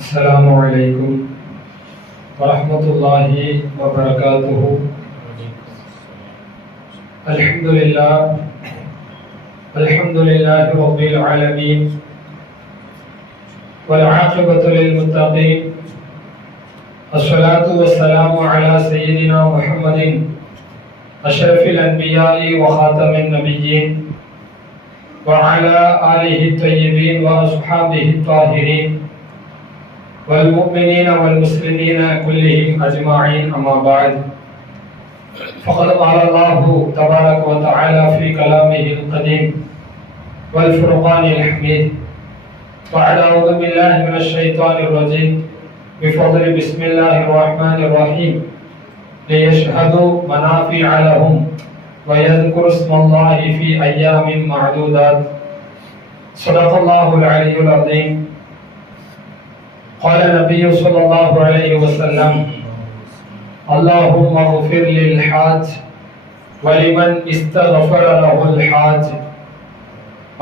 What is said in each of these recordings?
السلام عليكم ورحمة الله وبركاته. الحمد لله رب العالمين والعاقبة للمتقين. الصلاة والسلام على سيدنا محمد أشرف الأنبياء وخاتم النبيين وعلى آله الطيبين وأصحابه الطاهرين والمؤمنين والمسلمين كلهم أجمعين. أما بعد، فقد قال الله تبارك وتعالى في كلامه القديم والفرقان الحميد: بعد أعوذ بالله من الشيطان الرجيم بفضل بسم الله الرحمن الرحيم ليشهدوا منافع لهم ويذكروا اسم الله في أيام معدودات. صدق الله العلي العظيم. قال النبي صلى الله عليه وسلم: اللهم اغفر للحاج ولمن استغفر له الحاج،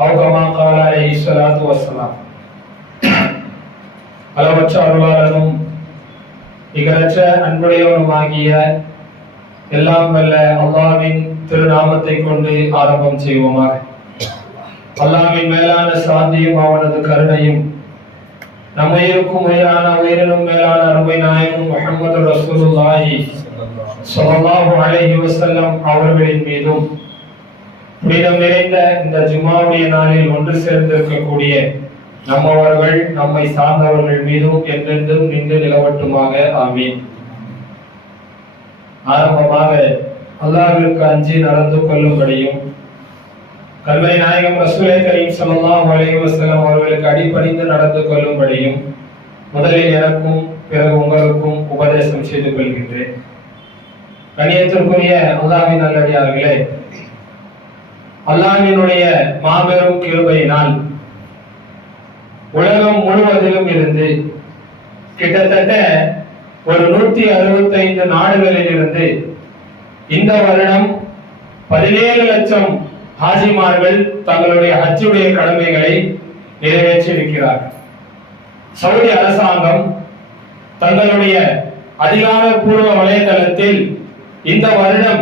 أو كما قال عليه الصلاة والسلام. அளவற்ற அருளாளனும் நிகரற்ற அன்புடையவனுமாகிய எல்லாம் வல்ல அல்லாஹ்வின் திருநாமத்தை கொண்டு ஆரம்பம் செய்வோமாக. அல்லாஹ்வின் மேலான சாந்தியும் அவனது கருணையும் நம்மையிருக்கும் உயிரினும் மேலான அருமை நாயகம் முஹம்மது ரசூலுல்லாஹி ஸல்லல்லாஹு அலைஹி வஸல்லம் அவர்களின் மீதும் புனிதம் நிறைந்த இந்த ஜும்ஆவுடைய நாளில் ஒன்று சேர்ந்திருக்கக்கூடிய நம்மவர்கள் நம்மை சார்ந்தவர்கள் மீதும் என்றென்றும் நின்று நிலவட்டுமாக. ஆமீன். ஆரம்பமாக அல்லாஹ்விற்கு அஞ்சி நடந்து கொள்ளும்படியும் கல்வரை நாயகம் ரசூலே கரீம் ஸல்லல்லாஹு அலைஹி வஸல்லம் அவர்களுக்கு அடிபணிந்து நடந்து கொள்ளும்படியும் முதலில் எனக்கும் பிறகு உங்களுக்கும் உபதேசம் செய்து கொள்கின்றேன். கண்ணியத்திற்குரிய அல்லாஹ்வின் நல்லடியார்களே, அல்லாஹ்வினுடைய மாபெரும் கிருபையினால் உலகம் முழுவதிலும் இருந்து கிட்டத்தட்ட ஒரு 165 நாடுகளில் இருந்து இந்த வருடம் 17 லட்சம் ஹாஜிமார்கள் தங்களுடைய ஹஜ்ஜுடைய கடமைகளை நிறைவேற்றி இருக்கிறார்கள். சவுதி அரசாங்கம் தங்களுடைய அதிகாரப்பூர்வ வலைதளத்தில் இந்த வருடம்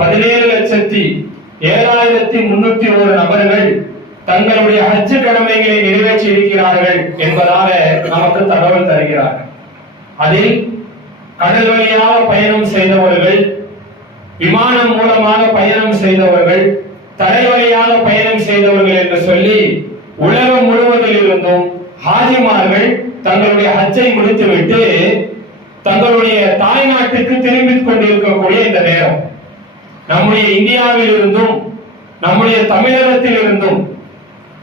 17,07,301 நபர்கள் தங்களுடைய ஹஜ் கடமைகளை நிறைவேற்றி இருக்கிறார்கள் என்பதாக நமக்கு தகவல் தருகிறார்கள். அதில் கடல் வழியாக பயணம் செய்தவர்கள், விமானம் மூலமாக பயணம் செய்தவர்கள், தரை வழியாக பயணம் செய்தவர்கள் என்று சொல்லி உலகம் முழுவதில் இருந்தும் ஹாஜிமார்கள் தங்களுடைய ஹஜ்ஜை முடித்துவிட்டு தங்களுடைய தாய்நாட்டுக்கு திரும்பிக் கொண்டிருக்கக்கூடிய இந்த நேரம், நம்முடைய இந்தியாவில் இருந்தும் நம்முடைய தமிழகத்தில் இருந்தும்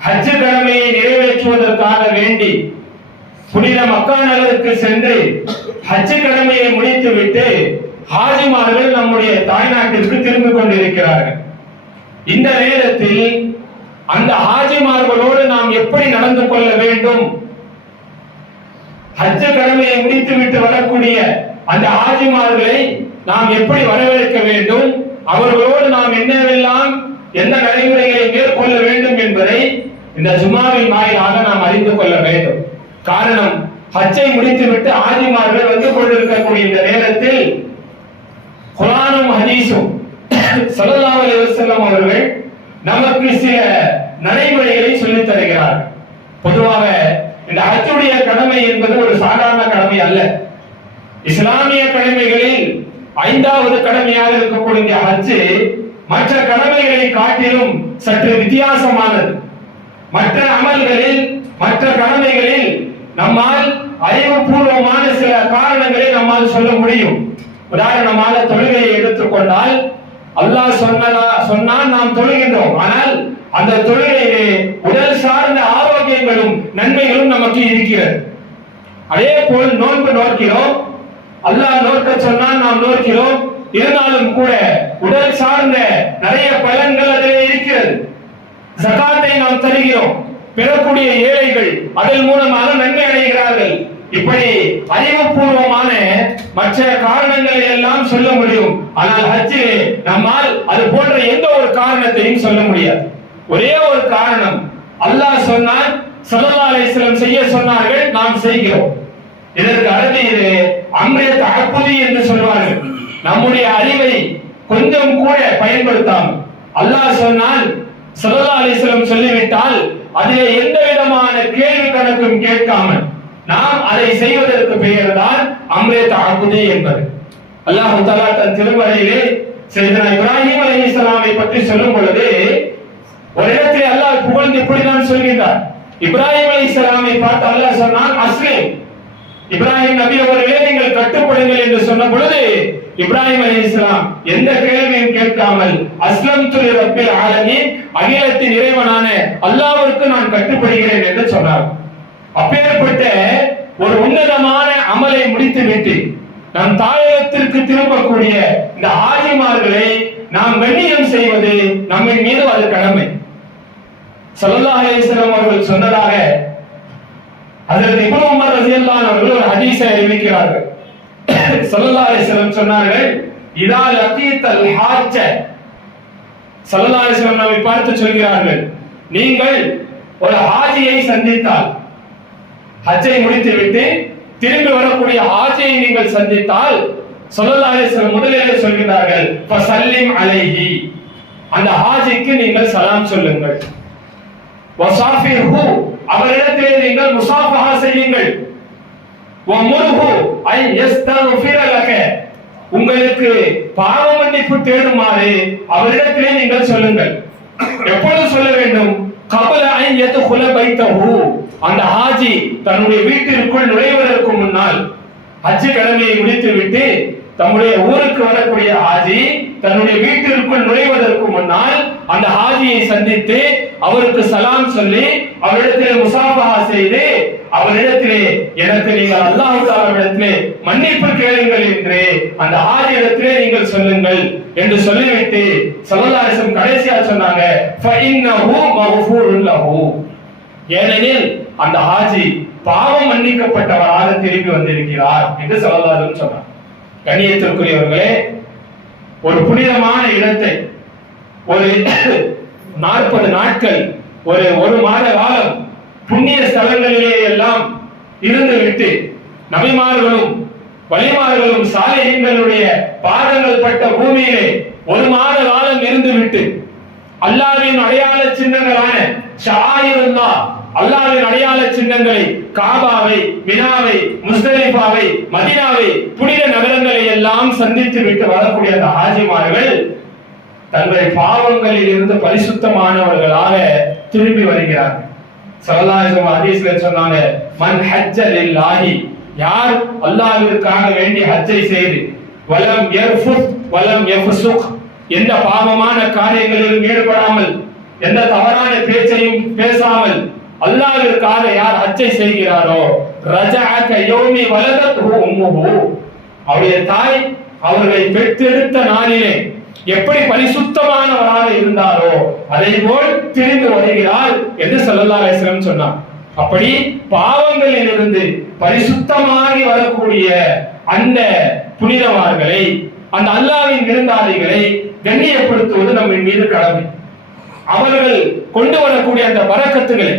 ஹஜ் கடமையை நிறைவேற்றுவதற்காக வேண்டி புனித மக்கா நகருக்கு சென்று ஹஜ் கடமையை முடித்துவிட்டு ஹாஜிமார்கள் நம்முடைய தாய்நாட்டிற்கு திரும்பிக் கொண்டிருக்கிறார்கள். இந்த நேரத்தில் அந்த ஹாஜிமார்களோடு நாம் எப்படி நடந்து கொள்ள வேண்டும்? ஹஜ் கடமையை முடித்துவிட்டு வரக்கூடிய அந்த ஹாஜிமார்களை நாம் எப்படி வரவேற்க வேண்டும்? அவர்களோடு நாம் என்னவெல்லாம் எந்த நடைமுறைகளை மேற்கொள்ள வேண்டும் என்பதை இந்த ஜும்ஆவின் வாயிலாக நாம் அறிந்து கொள்ள வேண்டும். காரணம், ஹஜ்ஜை முடித்துவிட்டு ஹாஜிமார்கள் வந்து கொண்டிருக்கக்கூடிய இந்த நேரத்தில் குர்ஆனும் ஹதீஸும் ஸல்லல்லாஹு அலைஹி வஸல்லம் அவர்கள் நமக்கு சில நடைமுறைகளை சொல்லித் தருகிறார். பொதுவாக இந்த ஹஜ்ஜுடைய கடமை என்பது ஒரு சாதாரண கடமை அல்ல. இஸ்லாமிய கடமைகளில் 5வது கடமையாக இருக்கக்கூடிய ஹஜ் மற்ற கடமைகளை காட்டிலும் சற்று வித்தியாசமானது. மற்ற அமல்களில், மற்ற கடமைகளில் நம்மால் அறிவுபூர்வமான சில காரணங்களை நம்மால் சொல்ல முடியும். உதாரணமாக தொழுகையை எடுத்துக்கொண்டால் அல்லாஹ் சொன்னால் நாம் தொழுகின்றோம். ஆனால் அந்த தொழுகையிலே உடல் சார்ந்த ஆரோக்கியங்களும் நன்மைகளும் நமக்கு இருக்கிறது. அதே போல் நோன்பு நோக்கிறோம், அல்லாஹ் நோக்க சொன்னால் நாம் நோக்கிறோம். இருந்தாலும் கூட உடல் சார்ந்த நிறைய பலன்கள் அதிலே இருக்கிறது. ஜகாத்தை நாம் தருகிறோம், பெறக்கூடிய ஏழைகள் அதன் மூலமாக நன்மை அடைகிறார்கள். இப்படி அறிவுபூர்வமான மற்ற காரணங்களை எல்லாம் சொல்ல முடியும். ஆனால் ஹஜ்ஜிலே நம்மால் அது போன்ற எந்த ஒரு காரணத்தையும் சொல்ல முடியாது. ஒரே ஒரு காரணம், அல்லாஹ் சொன்னான் ஸல்லல்லாஹு அலைஹி வஸல்லம் செய்ய சொன்னார்கள், நாம் செய்கிறோம். இதற்கு அரபியிலே அம்ரே தஅப்புதி என்று சொல்வார்கள். நம்முடைய அறிவை கொஞ்சம் கூட பயன்படுத்தாமல் அல்லாஹ் சொன்னால், ஸல்லல்லாஹு அலைஹி வஸல்லம் சொல்லிவிட்டால் அதிலே எந்த விதமான கேள்வி கணக்கும் கேட்காமல் நாம் அதை செய்வதற்கு பெயர்தான் அம்ரே தஅப்புதி என்பது. அல்லாஹ் தஆலா தன் திருமறையிலே சையதுனா இப்ராஹிம் அலைஹிஸ்ஸலாமை பற்றி சொல்லும் பொழுது ஒரு இடத்திலே அல்லாஹ் புகழ்ந்து இப்படிதான் சொல்கிறார். இப்ராஹிம் அலைஹிஸ்ஸலாமை பார்த்து அல்லாஹ் சொன்னான், அஸ்லிம், இப்ராஹிம் நபி அவர்களே நீங்கள் கட்டுப்படுங்கள் என்று சொன்ன பொழுது இப்ராஹிம் அலைஹிஸ்ஸலாம் எந்த கேள்வியும் கேட்காமல் அஸ்லம்து லிரப்பில் ஆலமீன், அகிலத்தின் இறைவனான அல்லாஹ்விற்கு நான் கட்டுப்படுகிறேன் என்று சொன்னார். அப்பேற்பட்ட ஒரு உன்னதமான அமலை முடித்துவிட்டு நம் தாயகத்திற்கு திரும்பக்கூடிய இந்த ஆஜிமார்களை நாம் கண்ணியம் செய்வது நம்மின் மீது அது கடமை. ஸல்லல்லாஹு அலைஹி வஸல்லம் அவர்கள் சொன்னதாக ஹஜ்ரத் இப்னு உமர் ரலியல்லாஹு அன்ஹு அவர்கள் ஒரு ஹதீஸை அறிவிக்கிறார்கள். ஸல்லல்லாஹு அலைஹி வஸல்லம் சொன்னார்கள், இதா லகீத்தல் ஹாஜ்ஜ, ஸல்லல்லாஹு அலைஹி வஸல்லம் நம்மை பார்த்து சொல்கிறார்கள், நீங்கள் ஒரு ஹாஜியை சந்தித்தால், ஹஜ்ஜை முடித்துவிட்டு திரும்பி வரக்கூடிய ஹாஜியை நீங்கள் சந்தித்தால் ஸல்லல்லாஹு அலைஹி வஸல்லம் முதலிலே சொல்கிறார்கள், ஃபஸல்லிம் அலைஹி, அந்த ஹாஜிக்கு நீங்கள் சலாம் சொல்லுங்கள். வஸாஃபிஹு, அவரிடத்திலே நீங்கள் முஸாஃபஹா செய்யுங்கள். வமுர்ஹு ஐ யஸ்தக்ஃபிர லக, உங்களுக்கு பாவ மன்னிப்பு தேடுமாறு அவரிடத்திலே நீங்கள் சொல்லுங்கள். எப்பொழுது சொல்ல வேண்டும்? கபல ஐ யத்குல பைத்தஹு, அந்த ஹாஜி தன்னுடைய வீட்டிற்குள் நுழைவதற்கு முன்னால், ஹஜ் கடமையை முடித்துவிட்டு தம்முடைய ஊருக்கு வரக்கூடிய ஹாஜி தன்னுடைய வீட்டிற்குள் நுழைவதற்கு முன்னால் அந்த ஹாஜியை சந்தித்து அவருக்கு சலாம் சொல்லி அவரிடத்திலே முஸாஃபஹா செய்து அவரிடத்திலே எனக்கு நீங்கள் அல்லாஹ் தஆலாவிடத்திலே மன்னிப்பு கேளுங்கள் என்று அந்த ஹாஜியிடத்திலே நீங்கள் சொல்லுங்கள் என்று சொல்லிவிட்டு ஸல்லல்லாஹு அலைஹி வஸல்லம் கடைசியா சொன்னாங்க, ஃபஇன்னஹு மக்ஃபூருன் லஹு, ஏனெனில் அந்த ஹாஜி பாவம் மன்னிக்கப்பட்டவராக திரும்பி வந்திருக்கிறார் என்று ஸல்லல்லாஹு அலைஹி வஸல்லம் சொன்னார். கண்ணியத்திற்குரியவர்களே, ஒரு புனிதமான இடத்தை ஒரு 40 நாட்கள் ஒரு மாத காலம் புண்ணிய ஸ்தலங்களிலே எல்லாம் இருந்துவிட்டு நபிமார்களும் வலிமார்களும் சாலிஹீன்களுடைய பாதங்கள் பட்ட பூமியிலே ஒரு மாத காலம் இருந்துவிட்டு அல்லாஹ்வின் அடையாள சின்னங்களான ஷாயிருல்லாஹ், அல்லாஹ்வின் அடையாள சின்னங்களை, காபாவை, மினாவை, முஸ்தலிஃபாவை, மதீனாவை, புனித நகரங்களை எல்லாம் சந்தித்து விட்டு வரக்கூடிய அந்த ஹாஜிமார்கள் தங்களுடைய பாவங்களில் இருந்து பரிசுத்தமானவர்களாக திரும்பி வருகிறார்கள். ஸல்லல்லாஹு அலைஹி வஸல்லம் ஹதீஸ்ல சொன்னாங்க, மன் ஹஜ்ஜ லில்லாஹி, யார் அல்லாஹ்விற்காக வேண்டி ஹஜ்ஜை செய்து வலம் யர்ஃபுத் வலம் யஃசுக், எந்த பாவமான காரியங்களிலும் ஈடுபடாமல் எந்த தவறான பேச்சையும் பேசாமல் அல்லாஹ்விற்காக யார் ஹஜ்ஜை செய்கிறாரோ, ரஜஅக யௌமி வலதத்ஹு உம்முஹு, அவருடைய தாய் அவர்களை பெற்றெடுத்த நாளிலே எப்படி பரிசுத்தமானவராக இருந்தாரோ அதே போல் திரும்பி வருகிறார் என்று ஸல்லல்லாஹு அலைஹி வஸல்லம் சொன்னார். அப்படி பாவங்களில் இருந்து பரிசுத்தமாகி வரக்கூடிய அந்த புனிதவான்களை, அந்த அல்லாஹ்வின் விருந்தாளிகளை கண்ணியப்படுத்துவது நம்ம மீது கடமை. அவர்கள் கொண்டு வரக்கூடிய அந்த பரக்கத்துகளை,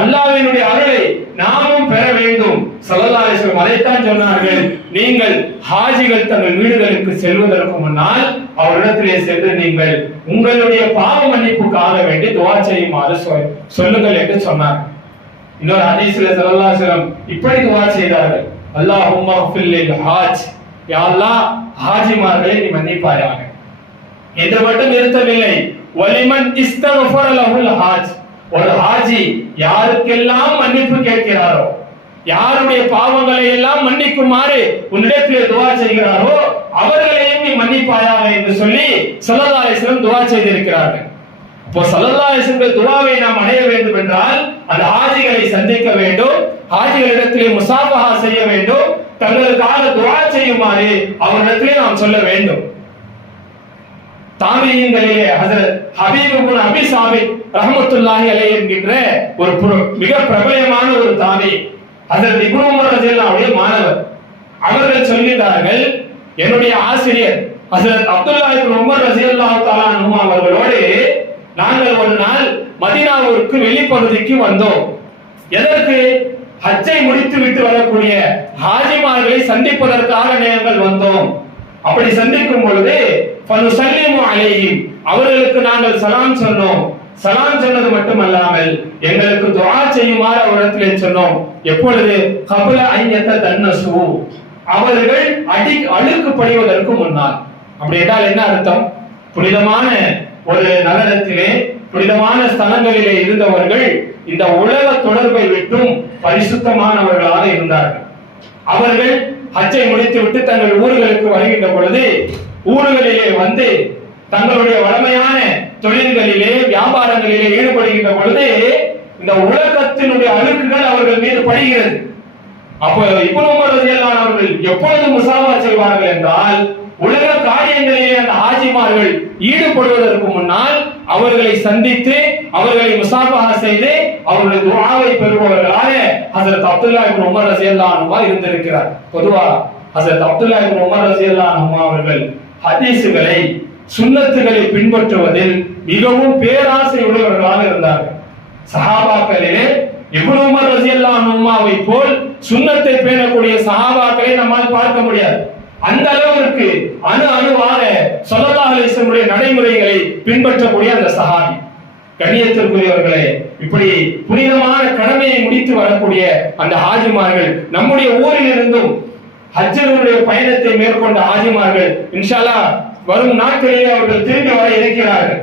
அல்லாஹ்வினுடைய அருளை நாமும் பெற வேண்டும். ஸல்லல்லாஹு அலைஹி வஸல்லம் அதைத்தான் சொன்னார்கள், நீங்கள் ஹாஜிகள் தங்கள் வீடுகளுக்கு செல்வதற்கு முன்னால் அவரிடத்திலே சென்று நீங்கள் உங்களுடைய பாவ மன்னிப்புக்காக வேண்டி துஆ செய்யுமாறு சொல்லுங்கள் என்று சொன்னார்கள். இன்னொரு ஹதீஸ்ல ஸல்லல்லாஹு அலைஹி வஸல்லம் இப்படி துஆ செய்தார்கள், அல்லாஹும்ம ஃபில் லில் ஹாஜ், யா அல்லாஹ் ஹாஜிமார்களை நீ மன்னிப்பாயாக என்று மட்டும் நிறுத்தவில்லை, வலிமன் இஸ்தக்ஃபர லஹுல் ஹாஜ், ஒரு ஹாஜி யாருக்கெல்லாம் மன்னிப்பு கேட்கிறாரோ, யாருடைய பாவங்களை எல்லாம் மன்னிக்குமாறு உன்னிடத்திலே துஆ செய்கிறாரோ அவர்களையும் நீ மன்னிப்பாயாக என்று சொல்லி ஸல்லல்லாஹு அலைஹி வஸல்லம் துஆ செய்திருக்கிறார்கள். அப்போ ஸல்லல்லாஹு அலைஹி வஸல்லம் துஆவை நாம் அடைய வேண்டும் என்றால் அந்த ஹாஜிகளை சந்திக்க வேண்டும், ஹாஜிகளிடத்திலே முஸாஃபஹா செய்ய வேண்டும், தங்களுக்காக துஆ செய்யுமாறு அவரிடத்திலே நாம் சொல்ல வேண்டும். தாபியீன்களிலே ஹஜ்ரத் ஹபீப் இப்னு அபி சாபித் ரஹ்மத்துல்லாஹி அலைஹி என்கின்ற ஒரு மிக பிரபலமான ஒரு தாபி, ஹஜ்ரத் இப்னு உமர் ரலியல்லாஹு அன்ஹு மாணவர். அவர்கள் சொல்கிறார்கள், என்னுடைய ஆசிரியர் ஹஜ்ரத் அப்துல்லாஹ் இப்னு உமர் ரலியல்லாஹு தஆலா அன்ஹு அவர்களோடு நாங்கள் ஒரு நாள் மதீனாவுக்கு வெளிப்பகுதிக்கு வந்தோம். எதற்கு? ஹஜ்ஜை முடித்து விட்டு வரக்கூடிய ஹாஜிமார்களை சந்திப்பதற்காக நாங்கள் வந்தோம். அப்படி சந்திக்கும் பொழுது ஃபனுசல்லிமு அலைஹிம், அவர்களுக்கு நாங்கள் சலாம் சொன்னோம். சலாம் சொன்னது மட்டுமல்லாமல் எங்களுக்கு துஆ செய்யுமாறு அவரிடத்திலே சொன்னோம். எப்பொழுது? கபல ஐயத்த தன்னசு, அவர்கள் அழுக்கு படிவதற்கு முன்னால். அப்படி என்றால் என்ன அர்த்தம்? புனிதமான ஒரு நகரத்திலே புனிதமான ஸ்தலங்களிலே இருந்தவர்கள் இந்த உலக தொடர்பை விட்டும் பரிசுத்தமானவர்களாக இருந்தார்கள். அவர்கள் ஹஜ்ஜை முடித்துவிட்டு தங்கள் ஊர்களுக்கு வருகின்ற பொழுது ஊர்களிலே வந்து தங்களுடைய வளமையான தொழில்களிலே வியாபாரங்களிலே ஈடுபடுகின்ற பொழுது இந்த உலகத்தினுடைய அழுக்குகள் அவர்கள் மீது படுகிறது. அப்போ இப்னு உமர் ரலியல்லாஹு அன்ஹு அவர்கள் எப்பொழுது முசாவா செய்வார்கள் என்றால், உலக காரியங்களிலே அந்த ஹாஜிமார்கள் ஈடுபடுவதற்கு முன்னால் அவர்களை சந்தித்து அவர்களை முசாஃபஹா செய்து அவர்களுடைய துஆவை பெறுபவர்களாக ஹஜ்ரத் அப்துல்லாஹ் இப்னு உமர் ரலியல்லாஹு அன்ஹு இருந்திருக்கிறார். பொதுவா ஹஜ்ரத் அப்துல்லாஹ் இப்னு உமர் ரலியல்லாஹு அன்ஹு அவர்கள் ஹதீஸ்களை சுன்னத்துகளை பின்பற்றுவதில் மிகவும் பேராசை உடையவர்களாக இருந்தார்கள். சஹாபாக்களிலே இப்னு உமர் ரலியல்லாஹு அன்ஹுவை போல் சுன்னத்தை பேணக்கூடிய சஹாபாக்களை நம்மால் பார்க்க முடியாது. அந்த அளவிற்கு அணுவாக ஸல்லல்லாஹு அலைஹி வஸல்லம் நடைமுறைகளை பின்பற்றக்கூடிய அந்த சஹாபி. கண்ணியத்திற்குரியவர்களே, இப்படி புனிதமான கடமையை முடித்து வரக்கூடிய அந்த ஹாஜிமார்கள் நம்முடைய ஊரில் இருந்தும் ஹஜ்ஜினுடைய பயணத்தை மேற்கொண்ட ஹாஜிமார்கள் இன்ஷா அல்லாஹ் வரும் நாட்களிலே அவர்கள் திரும்பி வர இருக்கிறார்கள்.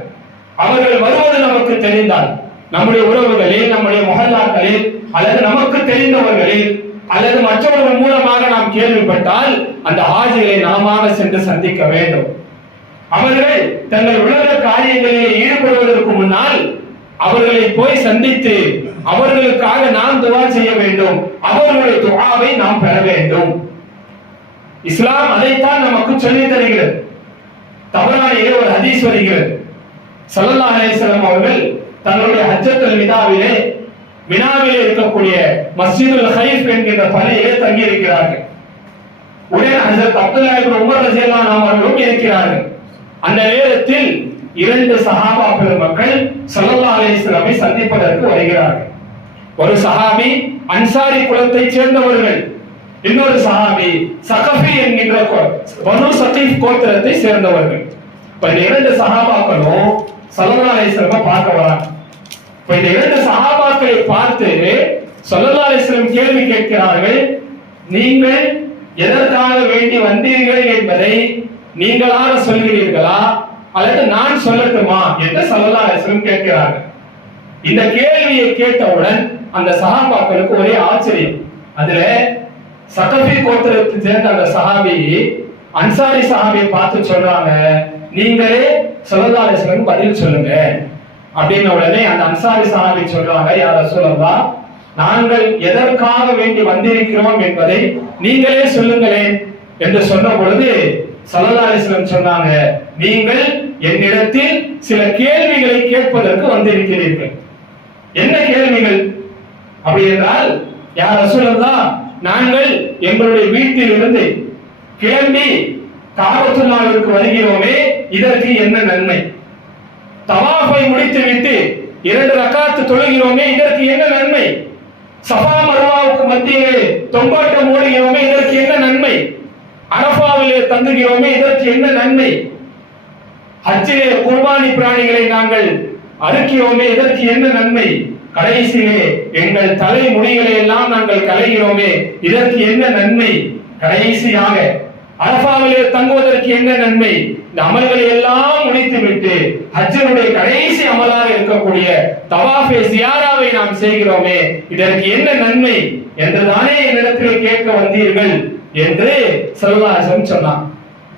அவர்கள் வருவது நமக்கு தெரிந்தால் நம்முடைய உறவுகளில், நம்முடைய மொஹல்லாக்களில், அல்லது நமக்கு தெரிந்தவர்களில், அல்லது மற்றவர்கள் மூலமாக நாம் கேள்விப்பட்டால் அந்த ஹாஜிகளை நாமாக சென்று சந்திக்க வேண்டும். அவர்கள் தங்கள் உலக காரியங்களில் ஈடுபடுவதற்கு முன்னால் அவர்களை போய் சந்தித்து அவர்களுக்காக நாம் துஆ செய்ய வேண்டும். அவர்களுடைய துஆவை நாம் பெற வேண்டும். இஸ்லாம் அதைத்தான் நமக்கு சொல்லித் தருகிறது. தபரானிலே ஒரு ஹதீஸ் வருகிறது. ஸல்லல்லாஹு அலைஹி வஸல்லம் அவர்கள் தங்களுடைய ஹஜ்ஜத்துல் விதாவிலே மினாவிலே இருக்கக்கூடிய மஸ்ஜிதுல் ஹைஃப் என்கிற பள்ளியிலே தங்கி இருக்கிறார்கள். உடனே ஹஜ்ரத் அப்துல்லாஹ் இப்னு உமர் ரலியல்லாஹு அன்ஹு அவர்களும் இருக்கிறார்கள். அந்த நேரத்தில் இரண்டு சஹாபா பெருமக்கள் ஸல்லல்லாஹு அலைஹி வஸல்லமை சந்திப்பதற்கு வருகிறார்கள். ஒரு சஹாபி அன்சாரி குலத்தை சேர்ந்தவர்கள், இன்னொரு சஹாபி சகஃபி என்கின்ற பனு சகீஃப் கோத்திரத்தை சேர்ந்தவர்கள். இப்ப இந்த இரண்டு சஹாபாக்களும் ஸல்லல்லாஹு அலைஹி வஸல்லம் பார்க்க வராங்க. இப்ப இந்த இரண்டு சஹாபாக்களை பார்த்து ஸல்லல்லாஹு அலைஹி வஸல்லம் கேள்வி கேட்கிறார்கள். நீங்கள் எதற்காக வேண்டி வந்தீர்கள் என்பதை நீங்களாக சொல்கிறீர்களா அல்லது நான் சொல்லட்டுமா என்று ஸல்லல்லாஹு அலைஹி வஸல்லம் கேட்கிறார்கள். இந்த கேள்வியை கேட்டவுடன் அந்த சஹாபாக்களுக்கு ஒரே ஆச்சரியம். அதுல சகஃபி கோத்திரத்தை சேர்ந்த அந்த சஹாபி அன்சாரி சஹாபியை பார்த்து சொல்றாங்க, நீங்களே ஸல்லல்லாஹு அலைஹி வஸல்லம் பதில் சொல்லுங்க அப்படின்ன உடனே அந்த அன்சாரி சஹாபி சொல்றாங்க, யா ரசூலல்லாஹ், நாங்கள் எதற்காக வேண்டி வந்திருக்கிறோம் என்பதை நீங்களே சொல்லுங்களேன் என்று சொன்ன பொழுது ஸல்லல்லாஹு அலைஹி வஸல்லம் சொன்னாங்க, நீங்கள் என்னிடத்தில் சில கேள்விகளை கேட்பதற்கு வந்திருக்கிறீர்கள். என்ன கேள்விகள் அப்படி என்றால், யா ரசூலல்லாஹ், நாங்கள் எங்களுடைய வீட்டில் இருந்து கிளம்பி காபத்துல்லாஹ்விற்கு வருகிறோமே, இதற்கு என்ன நன்மை? தவாஃபை முடித்துவிட்டு 2 ரக்காத் தொழுகிறோமே, இதற்கு என்ன நன்மை? சஃபா மர்வாவுக்கு மத்தியிலே தொங்கோட்டம் ஓடுகிறோமே, இதற்கு என்ன நன்மை? அரஃபாவிலே தங்குகிறோமே, இதற்கு என்ன நன்மை? ஹஜ்ஜிலே குர்பானி பிராணிகளை நாங்கள் அறுக்கிறோமே, இதற்கு என்ன நன்மை? கடைசியிலே எங்கள் தலை முடிகளை எல்லாம் நாங்கள் களைகிறோமே, இதற்கு என்ன நன்மை? கடைசியாக அரஃபாவிலே தங்குவதற்கு என்ன நன்மை? இந்த அமல்களை எல்லாம் முடித்துவிட்டு ஹஜ்ஜினுடைய கடைசி அமலாக இருக்கக்கூடிய தவாஃபே ஜியாராவை நாம் செய்கிறோமே, இதற்கு என்ன நன்மை என்றுதானே என்னிடத்திலே கேட்க வந்தீர்கள் என்று ஸல்லல்லாஹு அலைஹி வஸல்லம் சொன்னார்.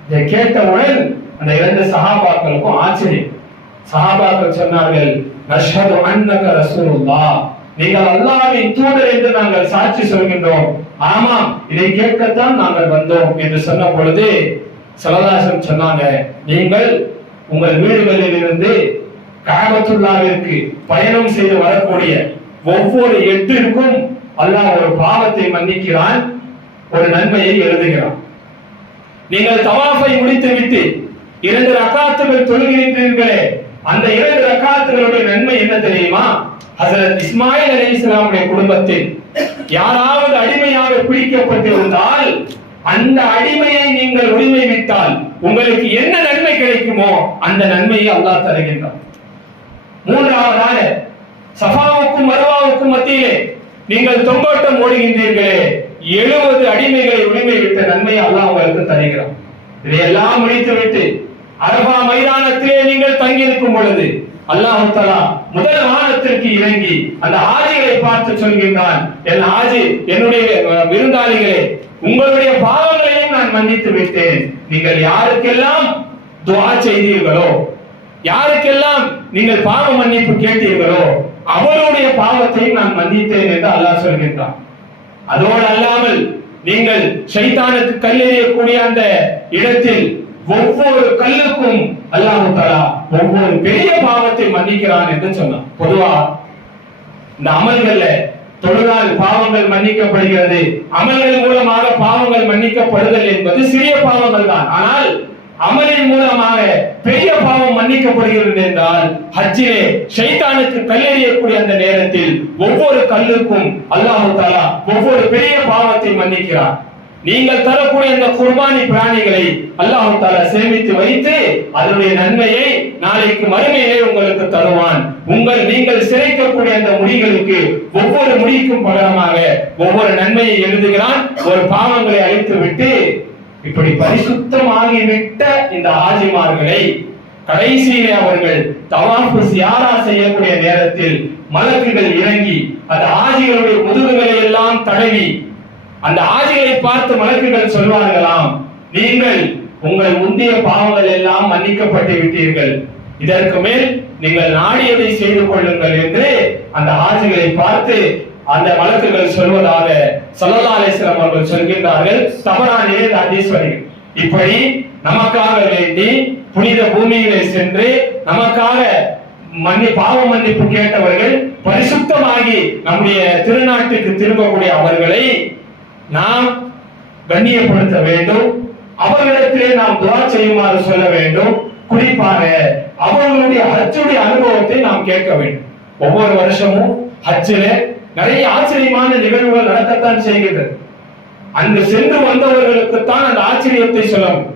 இதை கேட்டவுடன் அந்த இரண்டு சஹாபாக்களுக்கும் ஆச்சரியம். சஹாபாக்கள் சொன்னார்கள், நஷ்ஹது அன்னக ரசூலுல்லாஹ், நீங்கள் அல்லாஹ்வின் தூதர் என்று நாங்கள் சாட்சி சொல்கின்றோம். ஆமாம், இதை கேட்கத்தான் நாங்கள் வந்தோம் என்று சொன்ன பொழுது ஸல்லல்லாஹு அலைஹி வஸல்லம் சொன்னாங்க, நீங்கள் உங்கள் வீடுகளில் இருந்து கஅபத்துல்லாஹ்விற்கு பயணம் செய்து வரக்கூடிய ஒவ்வொரு எட்டிற்கும் அல்லாஹ் ஒரு பாவத்தை மன்னிக்கிறான், ஒரு நன்மையை எழுதுகிறான். நீங்கள் தவாஃபை முடித்துவிட்டு 2 ரக்காத்துகள் தொழுகிறீர்களே, அந்த 2 ரக்காத்துகளுடைய நன்மை என்ன தெரியுமா? ஹஜ்ரத் இஸ்மாயில் அலைஹிஸ்ஸலாமுடைய குடும்பத்தில் யாராவது அடிமையாக பிடிக்கப்பட்டிருந்தால் அந்த அடிமையை நீங்கள் உரிமை விட்டால் உங்களுக்கு என்ன நன்மை கிடைக்குமோ அந்த நன்மையை அல்லாஹ் தருகின்றான். மூன்றாவதாக சஃபாவுக்கும் மர்வாவுக்கும் மத்தியிலே நீங்கள் தொங்கோட்டம் ஓடுகின்றீர்களே 70 அடிமைகளை உரிமை விட்ட நன்மையை அல்லாஹ் உங்களுக்கு தருகிறான். இதையெல்லாம் முடித்துவிட்டு அரபா மைதானத்திலே நீங்கள் தங்கியிருக்கும் பொழுது அல்லாஹ் தஆலா முதல் வானத்திற்கு இறங்கி அந்த ஹாஜிகளை பார்த்து சொல்கின்றான், என் ஹாஜி, என்னுடைய விருந்தாளிகளே, உங்களுடைய பாவங்களையும் நான் மன்னித்து விட்டேன். நீங்கள் யாருக்கெல்லாம் துஆ செய்தீர்களோ, யாருக்கெல்லாம் நீங்கள் பாவ மன்னிப்பு கேட்டீர்களோ அவருடைய பாவத்தையும் நான் மன்னித்தேன் என்று அல்லாஹ் சொல்கின்றான். அதோடு அல்லாமல் நீங்கள் ஷைத்தானுக்கு கல்லெறியக்கூடிய அந்த இடத்தில் ஒவ்வொரு கல்லுக்கும் அல்லாஹ் தஆலா ஒவ்வொரு பெரிய பாவத்தை மன்னிக்கிறான் என்று சொன்னான். பொதுவா இந்த அமல்கள்ல தொழுதால் பாவங்கள் மன்னிக்கப்படுகிறது, அமல்கள் மூலமாக பாவங்கள் மன்னிக்கப்படுதல் என்பது சிறிய பாவங்கள் தான். ஆனால் அமலின் மூலமாக பெரிய பாவம் மன்னிக்கப்படுகிறது என்றால் ஹஜ்ஜிலே ஷைத்தானுக்கு கல்லெறியக்கூடிய அந்த நேரத்தில் ஒவ்வொரு கல்லுக்கும் அல்லாஹ் தஆலா ஒவ்வொரு பெரிய பாவத்தை மன்னிக்கிறார். நீங்கள் தரக்கூடிய அந்த குர்பானி பிராணிகளை அல்லாஹ் தஆலா சேமித்து வைத்து அதனுடைய நன்மையை நாளைக்கு மறுமையிலே உங்களுக்கு தருவான். நீங்கள் சிறைக்கக்கூடிய அந்த முடிகளுக்கு ஒவ்வொரு முடிக்கும் பகரமாக ஒவ்வொரு நன்மையை எழுதுகிறான், ஒரு பாவங்களை அழித்து விட்டு இப்படி பரிசுத்தமாகிவிட்ட இந்த ஆஜிமார்களை கடைசியிலே அவர்கள் தவாஃப் ஜியாரா செய்யக்கூடிய நேரத்தில் மலக்குகள் இறங்கி அந்த ஆஜிகளுடைய முதுகுகளை எல்லாம் தடவி அந்த ஆஜிகளை பார்த்து மலக்குகள் சொல்வார்களாம், நீங்கள் உங்கள் முந்தைய பாவங்கள் எல்லாம் மன்னிக்கப்பட்டு விட்டீர்கள், இதற்கு மேல் நீங்கள் நாடியதை செய்து கொள்ளுங்கள் என்று அந்த ஆஜிகளை பார்த்து அந்த மலக்குகள் சொல்வதாக ஸல்லல்லாஹு அலைஹி வஸல்லம் அவர்கள் சொல்கின்றார்கள். தபரானிலே ஹதீஸ் வருகிறது. இப்படி நமக்காக வேண்டி புனித பூமியிலே சென்று நமக்காக பாவ மன்னிப்பு கேட்டவர்கள் பரிசுத்தமாகி நம்முடைய திருநாட்டுக்கு திரும்பக்கூடிய அவர்களை நாம் கண்ணியப்படுத்த வேண்டும். அவர்களிடத்திலே நாம் துஆ செய்யுமாறு சொல்ல வேண்டும். குறிப்பாக அவர்களுடைய ஹஜ்ஜுடைய அனுபவத்தை நாம் கேட்க வேண்டும். ஒவ்வொரு வருஷமும் ஹஜ்ஜில நிறைய ஆச்சரியமான நிகழ்வுகள் நடக்கத்தான் செய்கிறது. அங்கு சென்று வந்தவர்களுக்கு தான் அந்த ஆச்சரியத்தை சொல்லணும்.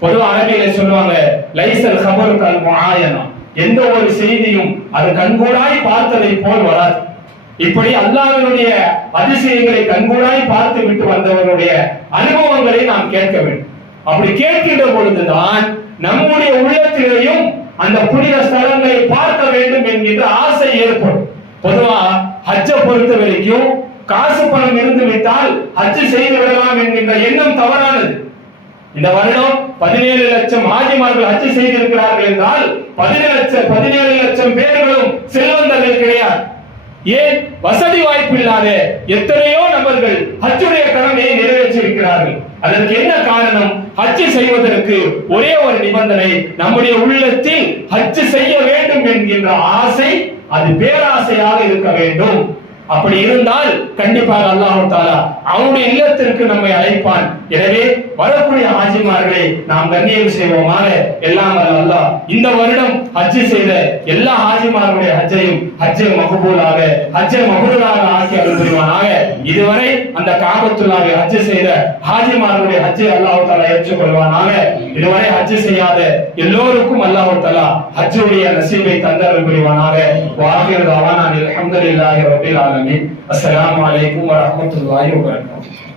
பொதுவா அரபியில சொல்லுவாங்க, லைசல் ஹபரு கல் முஆயனா, எந்த ஒரு செய்தியும் அது கண்கூடாய் பார்த்ததை போல் வராது. இப்படி அல்லாஹ்வினுடைய அதிசயங்களை கண்கூடாய் பார்த்து விட்டு வந்தவருடைய அனுபவங்களை நாம் கேட்க வேண்டும். அப்படி கேட்கின்ற பொழுதுதான் நம்முடைய உள்ளத்திலேயும் அந்த புனித ஸ்தலங்களை பார்க்க வேண்டும் என்கின்ற ஆசை ஏற்படும். பொதுவா ஹஜ்ஜை பொறுத்த வரைக்கும் காசு பணம் இருந்து விட்டால் ஹஜ் செய்து விடலாம் என்கின்ற எண்ணம் தவறானது. இந்த வருடம் 17 லட்சம் ஹாஜிமார்கள் ஹஜ் செய்திருக்கிறார்கள் என்றால் 17 லட்சம் பேர்களும் செல்வந்தர்கள் கிடையாது. ஏன்? வசதி வாய்ப்பு இல்லாத எத்தனையோ நபர்கள் ஹஜ்ஜுடைய கடமையை நிறைவேற்றியிருக்கிறார்கள். அதற்கு என்ன காரணம்? ஹஜ் செய்வதற்கு ஒரே ஒரு நிபந்தனை, நம்முடைய உள்ளத்தில் ஹஜ் செய்ய வேண்டும் என்கின்ற ஆசை, அது பேராசையாக இருக்க வேண்டும். அப்படி இருந்தால் கண்டிப்பாக அல்லாஹ் தஆலா அவருடைய இல்லத்திற்கு நம்மை அழைப்பான். எனவே வரக்கூடிய ஹாஜிமார்களை நாம் கண்ணியம் செய்வோமாக. எல்லாம் அல்லாஹ் இந்த வருடம் ஹஜ் செய்த எல்லா ஹாஜிமார்களுடைய ஹஜ்ஜையும் ஹஜ்ஜை மக்பூலாக ஹஜ்ஜை மக்ரூராக ஆக்கி அருள் புரிவானாக. இதுவரை அந்த காபத்துல்லாஹ்வை ஹஜ் செய்த ஹாஜிமார்களுடைய ஹஜ்ஜை அல்லாஹ் தஆலா ஏற்றுக்கொள்வானாக. இதுவரை ஹஜ் செய்யாத எல்லோருக்கும் அல்லாஹ் தஆலா ஹஜ்ஜுடைய நசீபை தந்தருள் புரிவானாக. வாஹிர் தவானா அல்ஹம்துலில்லாஹி ரப்பில் ஆலமீன். அஸ்ஸலாமு அலைக்கும் வரஹ்மத்துல்லாஹி வபரகாத்துஹு.